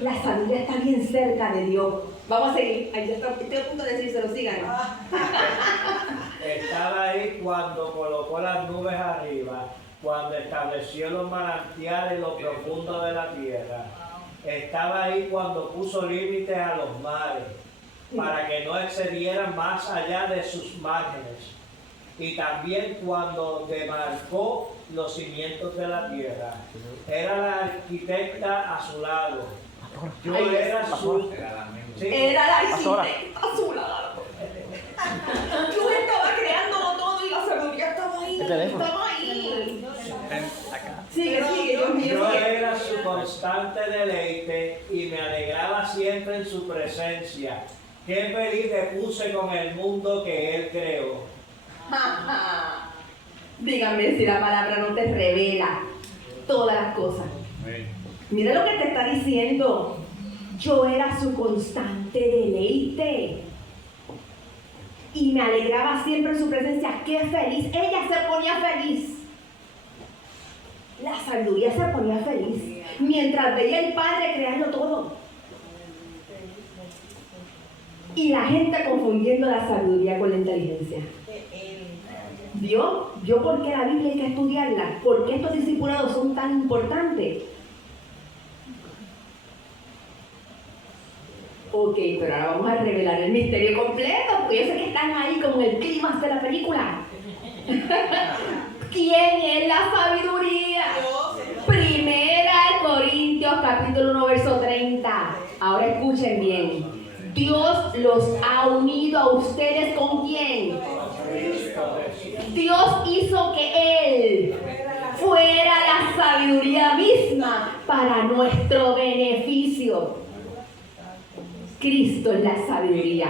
La sabiduría está bien cerca de Dios. Vamos a seguir. Ahí está, estoy a punto de decírselo, sigan. Estaba ahí cuando colocó las nubes arriba, cuando estableció los manantiales y lo profundo de la tierra. Estaba ahí cuando puso límites a los mares, para que no excedieran más allá de sus márgenes. Y también cuando demarcó los cimientos de la tierra. Era la arquitecta a su lado. Yo era su... Sí. Era la arquitecta a su lado. Yo estaba creándolo todo y la sabiduría estaba ahí. Estaba ahí. Sigue, Dios mío. Yo era su constante deleite y me alegraba siempre en su presencia. Qué feliz me puse con el mundo que Él creó. Díganme si la palabra no te revela todas las cosas. Mira lo que te está diciendo. Yo era su constante deleite y me alegraba siempre en su presencia. ¡Qué feliz! Ella se ponía feliz. La sabiduría se ponía feliz mientras veía el Padre creando todo. Y la gente confundiendo la sabiduría con la inteligencia. ¿Vio por qué la Biblia hay que estudiarla? ¿Por qué estos discipulados son tan importantes? Ok, pero ahora vamos a revelar el misterio completo, porque yo sé que están ahí como en el clímax de la película. ¿Quién es la sabiduría? Primera de Corintios, capítulo 1, verso 30. Ahora escuchen bien. Dios los ha unido a ustedes ¿con quién? Dios hizo que Él fuera la sabiduría misma para nuestro beneficio. Cristo es la sabiduría.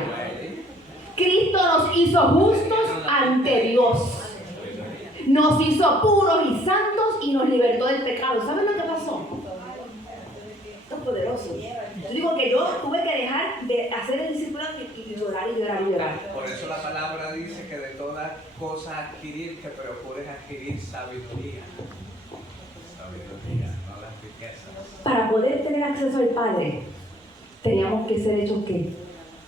Cristo nos hizo justos ante Dios. Nos hizo puros y santos y nos libertó del pecado. ¿Saben lo que pasó? poderoso. Yo digo que yo tuve que dejar de hacer el discipulado y llorar y llorar y llorar. Por eso la palabra dice que de todas cosas adquirir, que procures adquirir sabiduría. Sabiduría, no las riquezas. Para poder tener acceso al Padre, teníamos que ser hechos ¿qué?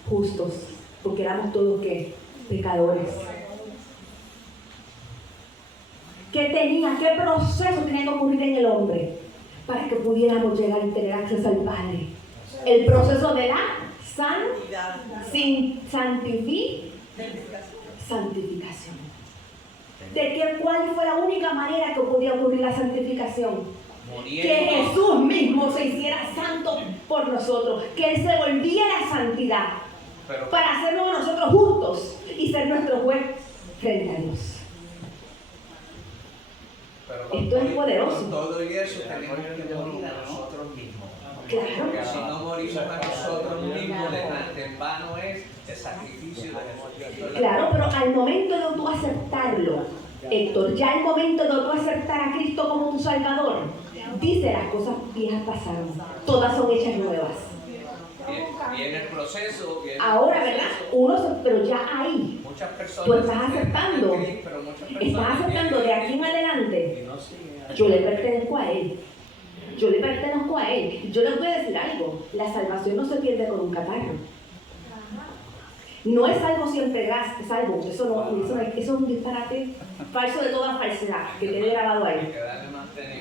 Justos, porque éramos todos ¿qué? Pecadores. ¿Qué proceso tenía que ocurrir en el hombre para que pudiéramos llegar y tener acceso al Padre? El proceso de la santificación. ¿Cuál fue la única manera que podía ocurrir la santificación? Muriendo. Que Jesús mismo se hiciera santo por nosotros, que Él se volviera a santidad para hacernos nosotros justos y ser nuestro juez frente a Dios. Pero Esto es poderoso. Con todo y eso tenemos que morir a nosotros mismos. Claro. Porque si no morimos a nosotros mismos, en vano es el sacrificio de Jesucristo. Claro, pero al momento de tú aceptarlo, Héctor, ya al momento de tú aceptar a Cristo como tu Salvador, dice las cosas viejas pasaron, todas son hechas nuevas. Viene el proceso. Ahora, ¿verdad? Pero ya ahí, muchas personas tú estás aceptando, de aquí en adelante, yo le pertenezco a Él. Yo le pertenezco a Él. Y yo les voy a decir algo, la salvación no se pierde con un catarro. No es salvo siempre salvo, eso es un disparate falso de toda falsedad, que quede grabado ahí.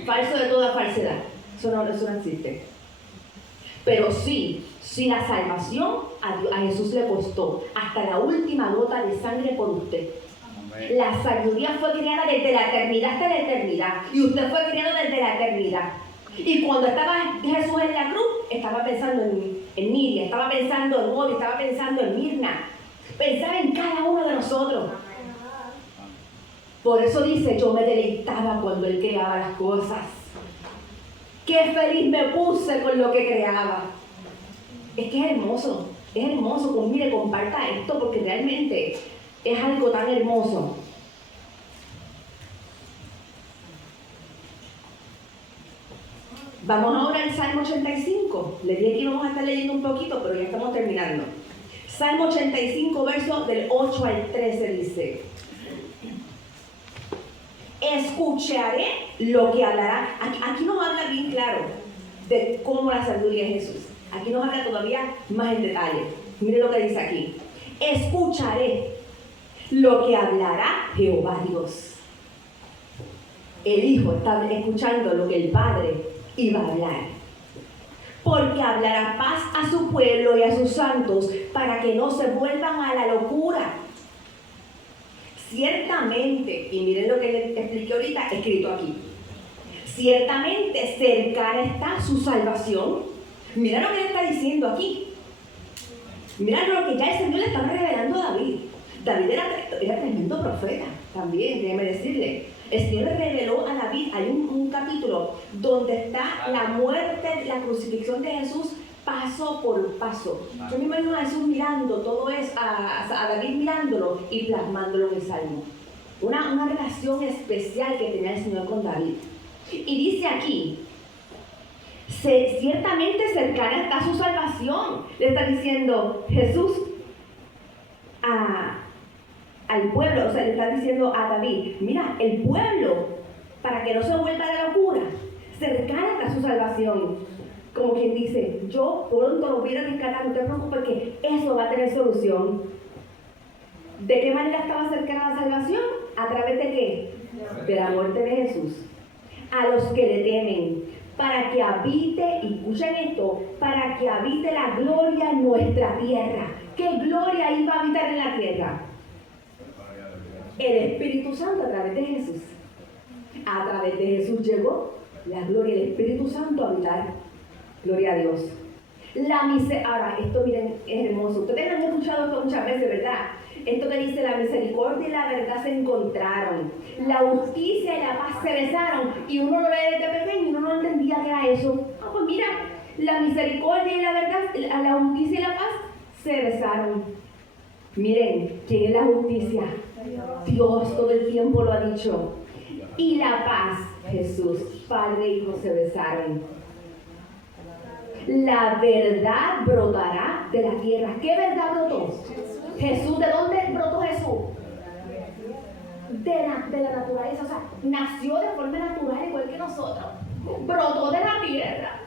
Falso de toda falsedad, eso no existe. Pero sí la salvación a Jesús le costó hasta la última gota de sangre por usted. La sabiduría fue creada desde la eternidad hasta la eternidad, y usted fue creado desde la eternidad. Y cuando estaba Jesús en la cruz, estaba pensando en Miriam, estaba pensando en Bobby, estaba pensando en Mirna. Pensaba en cada uno de nosotros. Por eso dice, yo me deleitaba cuando Él creaba las cosas. Qué feliz me puse con lo que creaba. Es que es hermoso. Pues mire, comparta esto porque realmente es algo tan hermoso. Vamos ahora al Salmo 85. Les dije que íbamos a estar leyendo un poquito, pero ya estamos terminando. Salmo 85, verso del 8 al 13 dice: escucharé lo que hablará. Aquí nos habla bien claro de cómo la sabiduría de Jesús. Aquí nos habla todavía más en detalle. Mire lo que dice aquí. Escucharé lo que hablará Jehová Dios. El Hijo está escuchando lo que el Padre iba a hablar. Porque hablará paz a su pueblo y a sus santos para que no se vuelvan a la locura. Ciertamente, y miren lo que les expliqué ahorita, escrito aquí. Ciertamente cercana está su salvación. Mira lo que le está diciendo aquí. Mira lo que ya el Señor le estaba revelando a David. David era tremendo profeta, también, déjeme decirle. El Señor le reveló a David, hay un capítulo donde está la muerte, la crucifixión de Jesús paso por paso. Yo me imagino a Jesús mirando todo eso, a David mirándolo y plasmándolo en el Salmo. Una relación especial que tenía el Señor con David. Y dice aquí, ciertamente cercana está su salvación. Le está diciendo Jesús al pueblo, o sea, le está diciendo a David, mira, el pueblo, para que no se vuelva a la locura, cercana está su salvación. Como quien dice, yo pronto lo voy a rescatar, no te preocupes que eso va a tener solución. ¿De qué manera estaba cercana la salvación? ¿A través de qué? De la muerte de Jesús. A los que le temen, para que habite, y escuchen esto, para que habite la gloria en nuestra tierra. ¿Qué gloria iba a habitar en la tierra? El Espíritu Santo a través de Jesús. A través de Jesús llegó la gloria del Espíritu Santo a habitar. Gloria a Dios. Ahora, esto miren, es hermoso. Ustedes han escuchado esto muchas veces, ¿verdad? Esto que dice, la misericordia y la verdad se encontraron. La justicia y la paz se besaron. Y uno lo lee desde pequeño y uno no entendía qué era eso. Pues mira, la misericordia y la verdad, la justicia y la paz se besaron. Miren, ¿quién es la justicia? Dios todo el tiempo lo ha dicho. Y la paz, Jesús, Padre e Hijo se besaron. La verdad brotará de la tierra. ¿Qué verdad brotó? Jesús. ¿De dónde brotó Jesús? De la naturaleza. O sea, nació de forma natural igual que nosotros. Brotó de la tierra.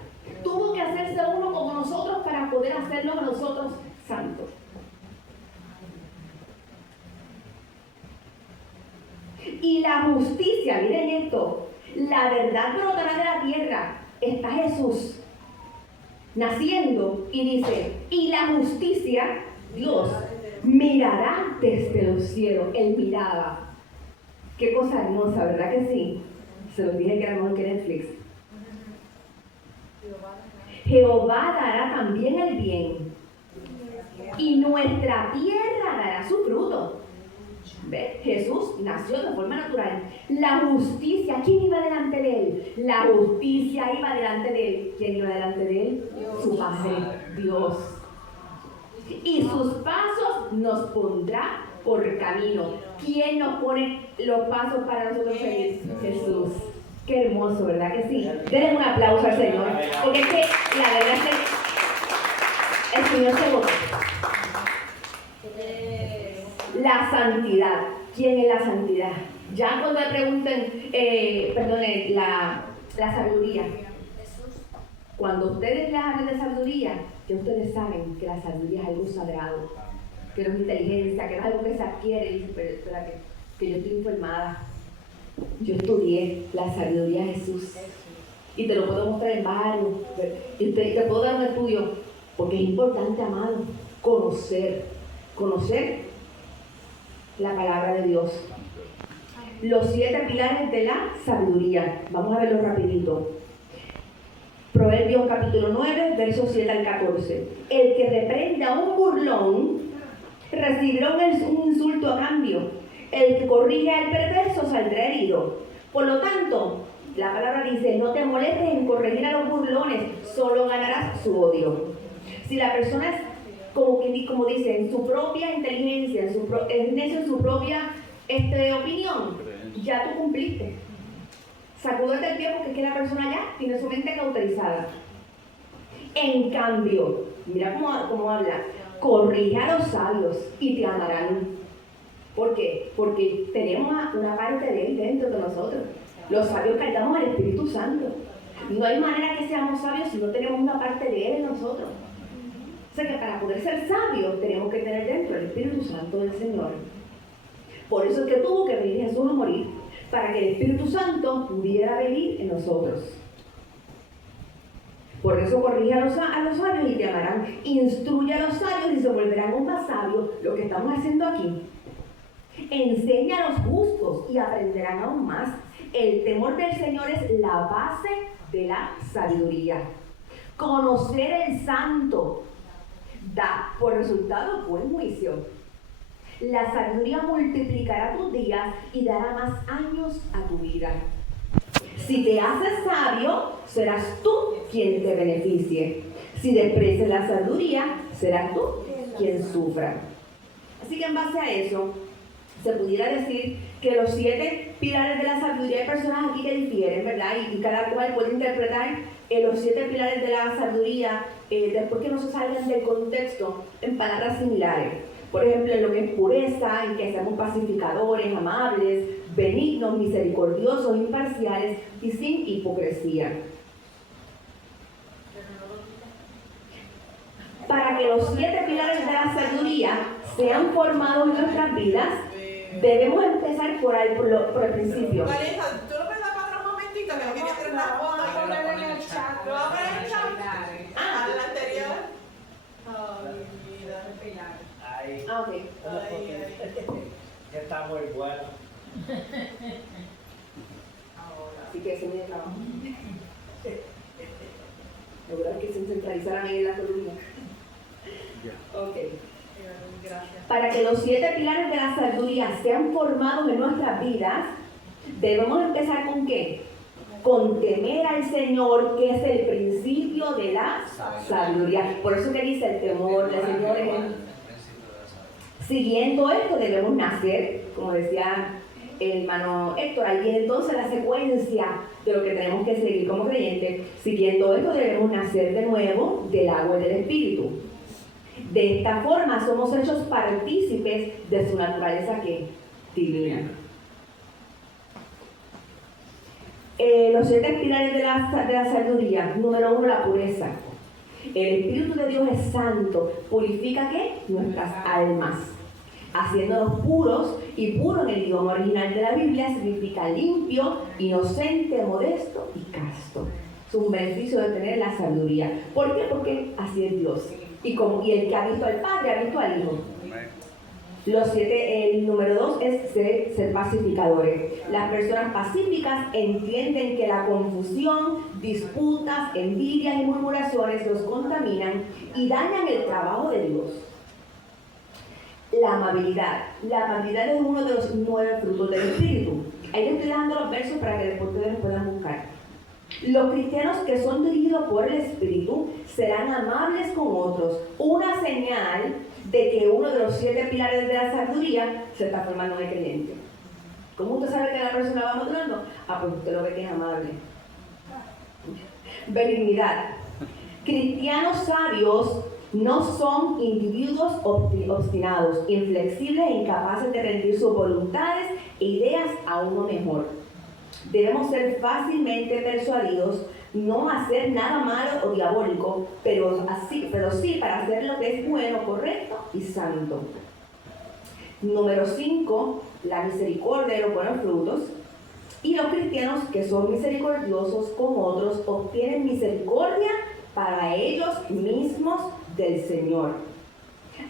Tuvo que hacerse uno como nosotros para poder hacernos a nosotros santos. Y la justicia, miren esto, la verdad brotará de la tierra. Está Jesús naciendo y dice, y la justicia, Dios, mirará desde los cielos. Él miraba. Qué cosa hermosa, ¿verdad que sí? Se los dije que era mejor que Netflix. Jehová dará también el bien, y nuestra tierra dará su fruto. ¿Ves? Jesús nació de forma natural. La justicia, ¿quién iba delante de él? La justicia iba delante de él. ¿Quién iba delante de él? Dios. Su Padre, Dios. Y sus pasos nos pondrá por camino. ¿Quién nos pone los pasos para nosotros seguir? Jesús. Qué hermoso, ¿verdad que sí? Denle un aplauso al Señor. Porque es que la verdad es que el Señor se votó. La santidad. ¿Quién es la santidad? Ya cuando me pregunten, la sabiduría. Cuando ustedes les hablen de sabiduría, que ustedes saben que la sabiduría es algo sagrado, que no es inteligencia, que no es algo que se adquiere. Dice, pero espérate, que yo estoy informada. Yo estudié la sabiduría de Jesús. Y te lo puedo mostrar en varios. Y te puedo dar un estudio. Porque es importante, amado, conocer la palabra de Dios. Los 7 pilares de la sabiduría. Vamos a verlo rapidito. Proverbios capítulo 9, versos 7 al 14. El que reprende a un burlón recibirá un insulto a cambio. El que corrige al perverso saldrá herido. Por lo tanto, la palabra dice, no te molestes en corregir a los burlones, solo ganarás su odio. Si la persona es, como dice, en su propia inteligencia, es necio en su propia opinión, ya tú cumpliste. Sacúdete el pie porque es que la persona ya tiene su mente cauterizada. En cambio, mira cómo habla, corrige a los sabios y te amarán. ¿Por qué? Porque tenemos una parte de él dentro de nosotros. Los sabios cargamos al Espíritu Santo. No hay manera que seamos sabios si no tenemos una parte de él en nosotros. O sea que para poder ser sabios tenemos que tener dentro el Espíritu Santo del Señor. Por eso es que tuvo que venir Jesús a morir, para que el Espíritu Santo pudiera venir en nosotros. Por eso corrige a los sabios y te amarán. Instruye a los sabios y se volverán aún más sabios. Lo que estamos haciendo aquí. Enseña a los justos y aprenderán aún más. El temor del Señor es la base de la sabiduría. Conocer el santo da por resultado buen juicio. La sabiduría multiplicará tus días y dará más años a tu vida. Si te haces sabio, serás tú quien te beneficie. Si desprecias la sabiduría, serás tú quien sufra. Así que en base a eso, se pudiera decir que los 7 pilares de la sabiduría, hay personas aquí que difieren, ¿verdad? Y cada cual puede interpretar los 7 pilares de la sabiduría después que no se salgan del contexto en palabras similares. Por ejemplo, en lo que es pureza, en que seamos pacificadores, amables, benignos, misericordiosos, imparciales y sin hipocresía. Para que los 7 pilares de la sabiduría sean formados en nuestras vidas, debemos empezar por el principio. Vanessa, ¿tú lo puedes dar para atrás un momentito? Que no quería hacer una foto. Vamos a poner en el chat. ¿Lo vamos a poner en el chat? Ah, la anterior. Ay, mi vida. Ahí. Ah, ok. Que está muy bueno. Así que ese es mi trabajo. Lograr que se centralizaran ahí en la columna. Ok. Gracias. Para que los 7 pilares de la sabiduría sean formados en nuestras vidas, debemos empezar ¿con qué? Con temer al Señor, que es el principio de la sabiduría. Por eso que dice el temor del Señor es. Siguiendo esto debemos nacer, como decía el hermano Héctor, ahí viene entonces la secuencia de lo que tenemos que seguir como creyentes. Siguiendo esto debemos nacer de nuevo del agua y del Espíritu. De esta forma somos hechos partícipes de su naturaleza que divina. Los 7 pilares de la sabiduría. Número 1, la pureza. El Espíritu de Dios es santo. ¿Purifica qué? Nuestras almas, haciéndonos puros, y puro en el idioma original de la Biblia significa limpio, inocente, modesto y casto. Es un beneficio de tener la sabiduría. ¿Por qué? Porque así es Dios. Y el que ha visto al Padre ha visto al Hijo. El número 2 es ser pacificadores. Las personas pacíficas entienden que la confusión, disputas, envidias y murmuraciones los contaminan y dañan el trabajo de Dios. La amabilidad. La amabilidad es uno de los 9 frutos del Espíritu. Ahí les estoy dando los versos para que después ustedes puedan buscar. Los cristianos que son dirigidos por el Espíritu serán amables con otros. Una señal de que uno de los 7 pilares de la sabiduría se está formando en el creyente. ¿Cómo usted sabe que la persona va madurando? Pues usted lo ve que es amable. Benignidad. Cristianos sabios no son individuos obstinados, inflexibles e incapaces de rendir sus voluntades e ideas a uno mejor. Debemos ser fácilmente persuadidos, no hacer nada malo o diabólico, pero sí para hacer lo que es bueno, correcto y santo. Número 5, la misericordia y los buenos frutos. Y los cristianos que son misericordiosos con otros obtienen misericordia para ellos mismos del Señor.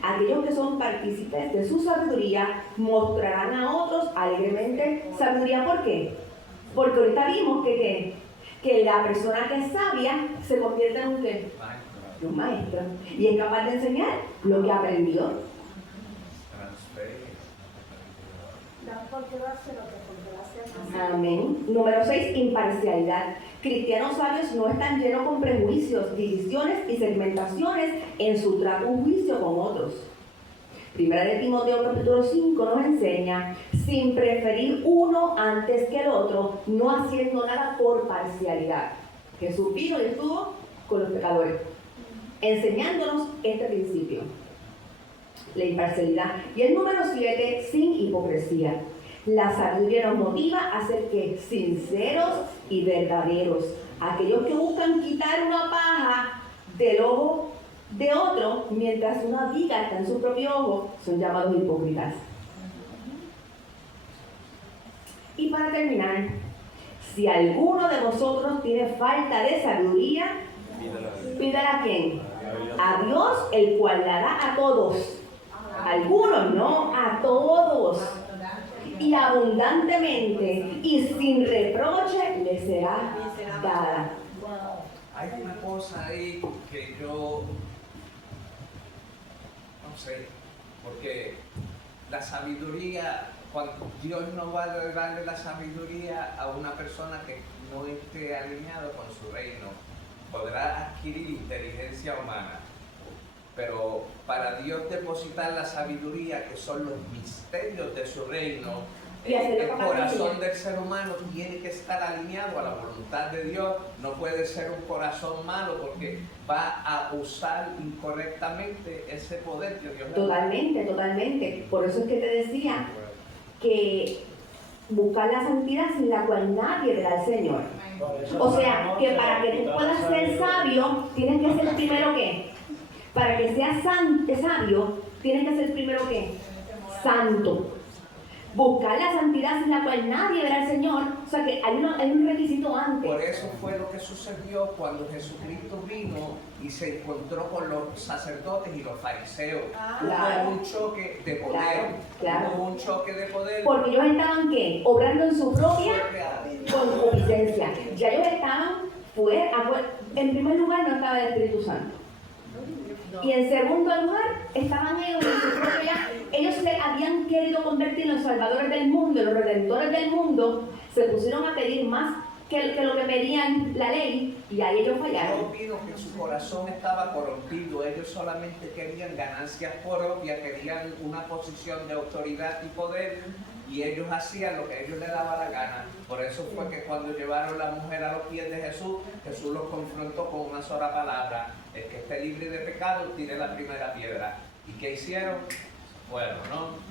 Aquellos que son partícipes de su sabiduría mostrarán a otros alegremente sabiduría. ¿Por qué? Porque ahorita vimos que la persona que es sabia se convierte en un ¿qué? Un maestro. Y es capaz de enseñar lo que aprendió. Amén. Número 6, imparcialidad. Cristianos sabios no están llenos con prejuicios, divisiones y segmentaciones en su trato o juicio con otros. Primera de Timoteo capítulo 5 nos enseña, sin preferir uno antes que el otro, no haciendo nada por parcialidad. Jesús vino y estuvo con los pecadores, enseñándonos este principio, la imparcialidad. Y el número 7, sin hipocresía. La sabiduría nos motiva a ser ¿qué? Sinceros y verdaderos. Aquellos que buscan quitar una paja del ojo de otro mientras una viga está en su propio ojo son llamados hipócritas. Y para terminar, si alguno de vosotros tiene falta de sabiduría, pídala a ¿quién? A Dios, el cual la da a todos. Algunos, no, a todos. Y abundantemente y sin reproche le será dada. Hay una cosa ahí que yo no sé, porque la sabiduría, cuando Dios no va a darle la sabiduría a una persona que no esté alineado con su reino, podrá adquirir inteligencia humana, pero para Dios depositar la sabiduría, que son los misterios de su reino, el corazón del ser humano tiene que estar alineado a la voluntad de Dios. No puede ser un corazón malo porque va a usar incorrectamente ese poder que Dios le da. Totalmente. Por eso es que te decía que buscar la santidad sin la cual nadie verá al Señor. O sea, que para que tú puedas ser sabio, tienes que ser primero ¿qué? Para que seas sabio, tienes que ser primero ¿qué? Santo. Buscar la santidad sin la cual nadie verá al Señor. O sea que hay un requisito antes. Por eso fue lo que sucedió cuando Jesucristo vino y se encontró con los sacerdotes y los fariseos. Claro. Hubo un choque de poder. Claro. Hubo un choque de poder. Porque ellos estaban ¿qué? Obrando en su propia concupiscencia. Ya ellos estaban fuera. En primer lugar no estaba el Espíritu Santo. Y en segundo lugar, estaban ellos en su propia. Ellos se habían querido convertir en los salvadores del mundo, en los redentores del mundo. Se pusieron a pedir más que lo que pedían la ley, y ahí ellos fallaron. Yo opino que su corazón estaba corrompido. Ellos solamente querían ganancias propias, querían una posición de autoridad y poder, y ellos hacían lo que a ellos les daba la gana. Por eso fue que cuando llevaron la mujer a los pies de Jesús, Jesús los confrontó con una sola palabra: el que esté libre de pecado, tire la primera piedra. ¿Y qué hicieron? Bueno, ¿no?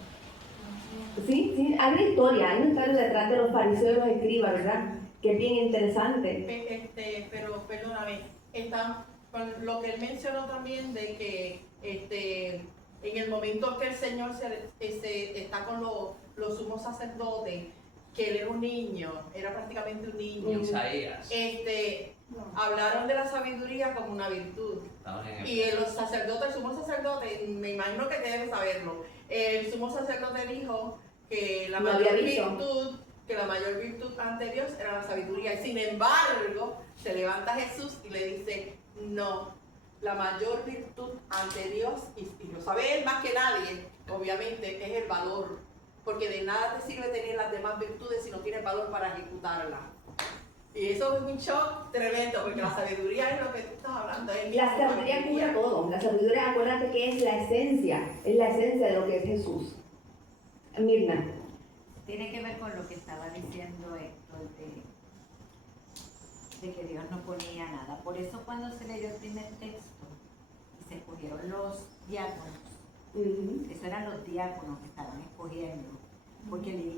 Sí, sí, hay una historia detrás de los fariseos y los escribas, ¿verdad? Que es bien interesante. Pero perdóname, está con lo que él mencionó también de que en el momento que el Señor está con los sumos sacerdotes, que él era un niño, era prácticamente un niño. Isaías. Hablaron de la sabiduría como una virtud. Y los sacerdotes, el sumo sacerdote, me imagino que debe saberlo, el sumo sacerdote dijo que la mayor virtud ante Dios era la sabiduría. Y sin embargo, se levanta Jesús y le dice: no, la mayor virtud ante Dios, y lo sabe él más que nadie, obviamente, es el valor. Porque de nada te sirve tener las demás virtudes si no tienes valor para ejecutarlas. Y eso es un shock tremendo, porque la sabiduría es lo que tú estás hablando. La sabiduría cubre todo. La sabiduría, acuérdate que es la esencia de lo que es Jesús. Mirna. Tiene que ver con lo que estaba diciendo Héctor, de que Dios no ponía nada. Por eso cuando se leyó el primer texto y se escogieron los diáconos, esos eran los diáconos que estaban escogiendo, porque la iglesia